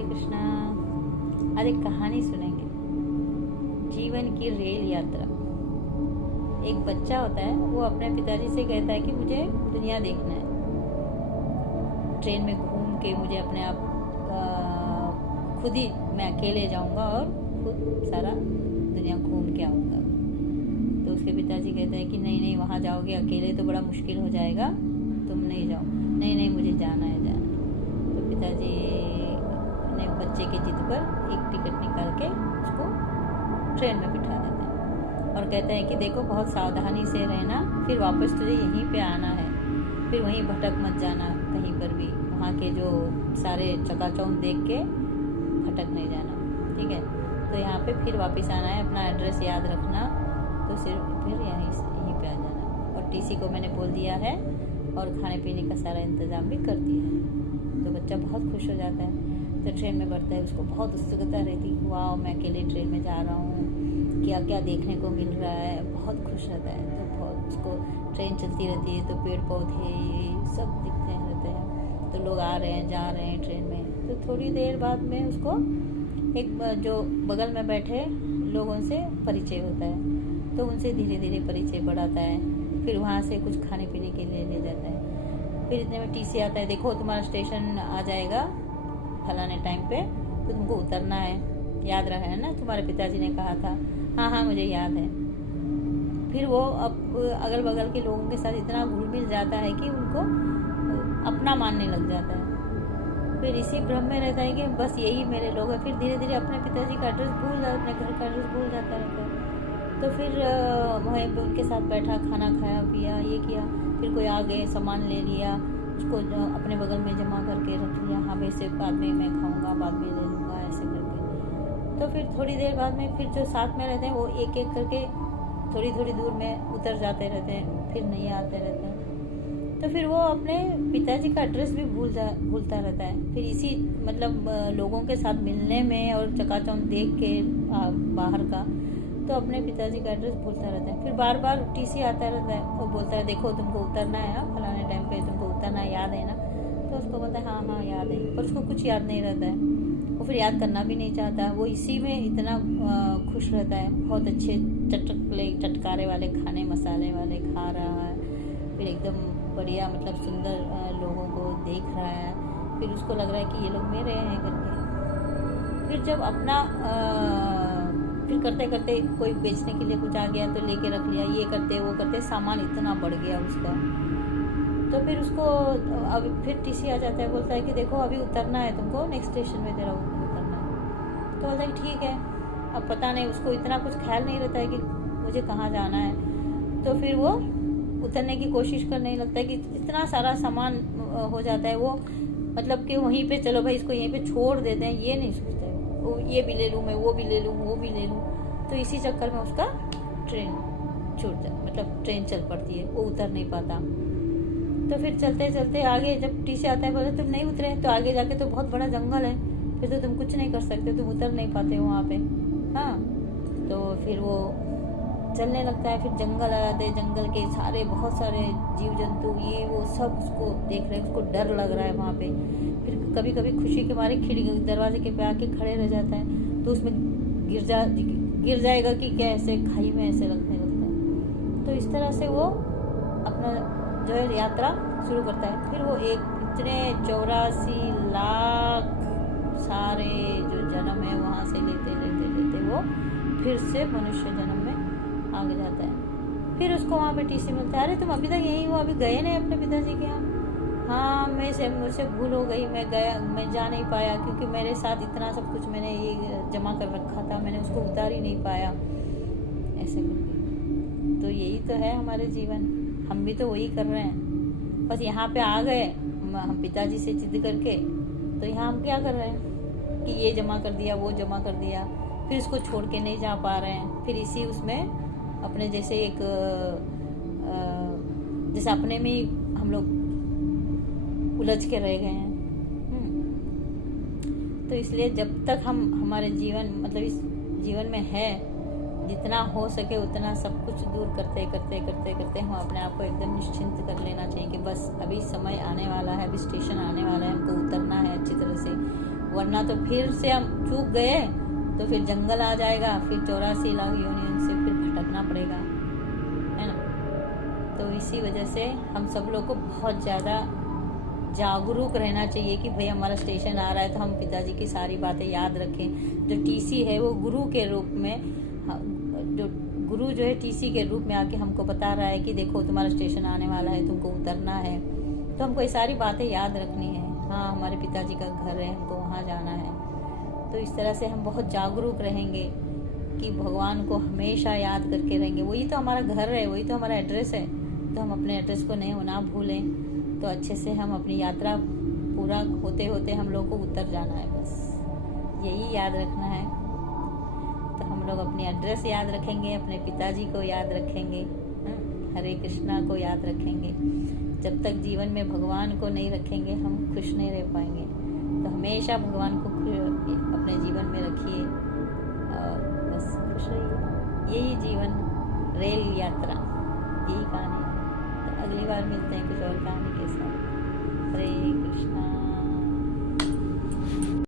हरे कृष्णा। आज एक कहानी सुनेंगे, जीवन की रेल यात्रा। एक बच्चा होता है, वो अपने पिताजी से कहता है कि मुझे दुनिया देखना है, ट्रेन में घूम के मुझे अपने आप खुद ही मैं अकेले जाऊंगा और खुद सारा दुनिया घूम के आऊँगा। तो उसके पिताजी कहते हैं कि नहीं नहीं, वहाँ जाओगे अकेले तो बड़ा मुश्किल हो जाएगा, तुम नहीं जाओ। नहीं नहीं, मुझे जाना है जाना है। तो पिताजी ने बच्चे के जिद पर एक टिकट निकाल के उसको ट्रेन में बिठा देते हैं और कहते हैं कि देखो बहुत सावधानी से रहना, फिर वापस तुझे यहीं पे आना है, फिर वहीं भटक मत जाना कहीं पर भी, वहाँ के जो सारे चकाचौंध देख के भटक नहीं जाना, ठीक है। तो यहाँ पे फिर वापस आना है, अपना एड्रेस याद रखना, तो सिर्फ फिर यहीं पे आ जाना। और टीसी को मैंने बोल दिया है और खाने पीने का सारा इंतज़ाम भी कर दिया है। तो बच्चा बहुत खुश हो जाता है। तो ट्रेन में बढ़ता है, उसको बहुत उत्सुकता रहती है, वाह मैं अकेले ट्रेन में जा रहा हूँ, क्या क्या देखने को मिल रहा है, बहुत खुश रहता है। तो बहुत उसको ट्रेन चलती रहती है तो पेड़ पौधे सब दिखते रहते हैं, तो लोग आ रहे हैं जा रहे हैं ट्रेन में। तो थोड़ी देर बाद में उसको एक जो बगल में बैठे लोगों से परिचय होता है, तो उनसे धीरे धीरे परिचय बढ़ाता है। फिर वहाँ से कुछ खाने पीने के लिए ले जाता है। फिर इतने में टीसी आता है, देखो तुम्हारा स्टेशन आ जाएगा फलाने टाइम पे, तो तुमको उतरना है, याद रहा है ना, तुम्हारे पिताजी ने कहा था। हाँ हाँ मुझे याद है। फिर वो अब अगल बगल के लोगों के साथ इतना घुल मिल जाता है कि उनको अपना मानने लग जाता है। फिर इसी भ्रम में रहता है कि बस यही मेरे लोग हैं। फिर धीरे धीरे अपने पिताजी का एड्रेस भूल जाता, अपने घर का एड्रेस भूल जाता रहता है। तो फिर वहीं पे उनके साथ बैठा, खाना खाया पिया, ये किया। फिर कोई आ गए, सामान ले लिया, उसको अपने बगल में जमा करके रख लिया, हाँ वैसे बाद में मैं खाऊंगा, बाद में ले लूँगा, ऐसे करके। तो फिर थोड़ी देर बाद में फिर जो साथ में रहते हैं वो एक एक करके थोड़ी थोड़ी दूर में उतर जाते रहते हैं, फिर नहीं आते रहते हैं। तो फिर वो अपने पिताजी का एड्रेस भी भूलता रहता है। फिर इसी मतलब लोगों के साथ मिलने में और चकाचौंध देख के बाहर का, तो अपने पिताजी का एड्रेस भूलता रहता है। फिर बार बार टीसी आता रहता है, वो बोलता है देखो तुमको उतरना है ना फलाने टाइम पे, तुमको उतरना याद है ना। तो उसको बोलता है हाँ हाँ याद है, पर उसको कुछ याद नहीं रहता है, वो फिर याद करना भी नहीं चाहता। वो इसी में इतना खुश रहता है, बहुत अच्छे चटकारे वाले खाने मसाले वाले खा रहा है, फिर एकदम बढ़िया मतलब सुंदर लोगों को देख रहा है। फिर उसको लग रहा है कि ये लोग मेरे हैं करके। फिर जब अपना फिर करते करते कोई बेचने के लिए कुछ आ गया तो लेके रख लिया, ये करते वो करते सामान इतना बढ़ गया उसका। तो फिर उसको अब फिर टीसी आ जाता है, बोलता है कि देखो अभी उतरना है तुमको, नेक्स्ट स्टेशन में तेरा उतरना है। तो बोलता है ठीक है। अब पता नहीं, उसको इतना कुछ ख्याल नहीं रहता है कि मुझे कहाँ जाना है। तो फिर वो उतरने की कोशिश करने लगता है कि इतना सारा सामान हो जाता है, वो मतलब कि वहीं पे चलो भाई इसको यहीं पे छोड़ देते हैं, ये नहीं सोचते वो ये भी ले लूँ मैं, वो भी ले लूँ, वो भी ले लूँ। तो इसी चक्कर में उसका ट्रेन छूट जाता, मतलब ट्रेन चल पड़ती है, वो उतर नहीं पाता। तो फिर चलते चलते आगे जब टीसी आता है, बोले तुम नहीं उतरे, तो आगे जाके तो बहुत बड़ा जंगल है, फिर तो तुम कुछ नहीं कर सकते, तुम उतर नहीं पाते हो वहाँ पे। हाँ, तो फिर वो चलने लगता है। फिर जंगल आ जाते हैं, जंगल के सारे बहुत सारे जीव जंतु ये वो सब उसको देख रहे हैं, उसको डर लग रहा है वहाँ पे। फिर कभी कभी खुशी के मारे खिड़की दरवाजे के पे आके खड़े रह जाता है, तो उसमें गिर जाएगा कि क्या, ऐसे खाई में ऐसे लगने लगता है। तो इस तरह से वो अपना जो है यात्रा शुरू करता है। फिर वो इतने 84 लाख सारे जो जन्म है वहाँ से लेते लेते लेते वो फिर से मनुष्य जन्म में आगे जाता है। फिर उसको वहाँ पे टीसी मिलता है, अरे तुम अभी तक यहीं हो, अभी गए नहीं अपने पिताजी के यहाँ। हाँ मुझसे भूल हो गई, मैं जा नहीं पाया, क्योंकि मेरे साथ इतना सब कुछ मैंने ये जमा कर रखा था, मैंने उसको उतार ही नहीं पाया, ऐसे करके। तो यही तो है हमारे जीवन, हम भी तो वही कर रहे हैं। बस यहाँ पे आ गए हम पिताजी से जिद करके, तो यहाँ हम क्या कर रहे हैं कि ये जमा कर दिया, वो जमा कर दिया, फिर इसको छोड़ के नहीं जा पा रहे हैं। फिर इसी उसमें अपने जैसे एक जैसे अपने में ही हम लोग उलझ के रह गए हैं। तो इसलिए जब तक हम हमारे जीवन मतलब इस जीवन में है, जितना हो सके उतना सब कुछ दूर करते करते करते करते हम अपने आप को एकदम निश्चिंत कर लेना चाहिए कि बस अभी समय आने वाला है, अभी स्टेशन आने वाला है, हमको उतरना है अच्छी तरह से, वरना तो फिर से हम चूक गए तो फिर जंगल आ जाएगा, फिर 84 लाख योनियों से फिर भटकना पड़ेगा, है ना। तो इसी वजह से हम सब लोग को बहुत ज़्यादा जागरूक रहना चाहिए कि भाई हमारा स्टेशन आ रहा है तो हम पिताजी की सारी बातें याद रखें। जो टीसी है वो गुरु के रूप में, जो गुरु जो है टीसी के रूप में आके हमको बता रहा है कि देखो तुम्हारा स्टेशन आने वाला है, तुमको उतरना है, तो हमको ये सारी बातें याद रखनी है। हाँ, हमारे पिताजी का घर है, हमको वहाँ जाना है। तो इस तरह से हम बहुत जागरूक रहेंगे कि भगवान को हमेशा याद करके रहेंगे। वही तो हमारा घर है, वही तो हमारा एड्रेस है, तो हम अपने एड्रेस को नहीं ना भूलें। तो अच्छे से हम अपनी यात्रा पूरा होते होते हम लोग को उतर जाना है, बस यही याद रखना है। तो हम लोग अपनी एड्रेस याद रखेंगे, अपने पिताजी को याद रखेंगे, हरे कृष्णा को याद रखेंगे। जब तक जीवन में भगवान को नहीं रखेंगे हम खुश नहीं रह पाएंगे। तो हमेशा भगवान को अपने जीवन में रखिए और बस खुश रहिए। यही जीवन रेल यात्रा, यही कहानी। तो अगली बार मिलते हैं कुछ और कहानी के